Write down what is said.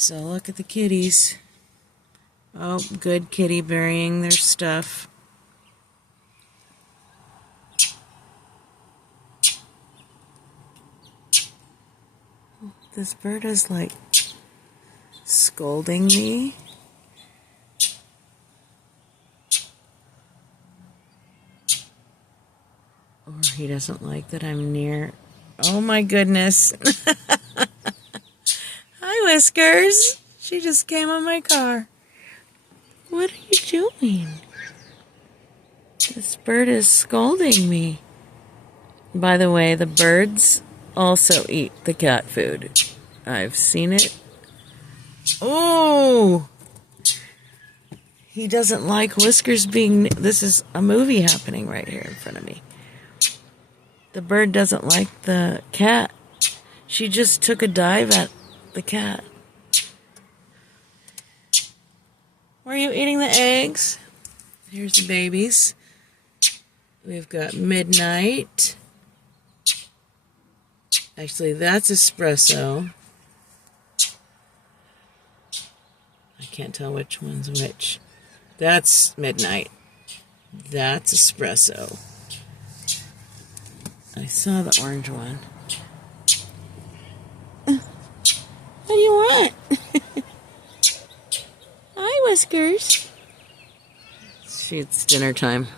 So look at the kitties. Oh, good kitty burying their stuff. This bird is like scolding me. Or he doesn't like that I'm near. Oh my goodness. Hi, Whiskers. She just came on my car. What are you doing? This bird is scolding me. By the way, the birds also eat the cat food. I've seen it. Oh! He doesn't like Whiskers being... This is a movie happening right here in front of me. The bird doesn't like the cat. She just took a dive at the cat. Were you eating the eggs? Here's the babies. We've got Midnight. Actually, that's espresso. I can't tell which one's which. That's Midnight. That's espresso. I saw the orange one. What do you want? Hi, Whiskers. It's dinner time.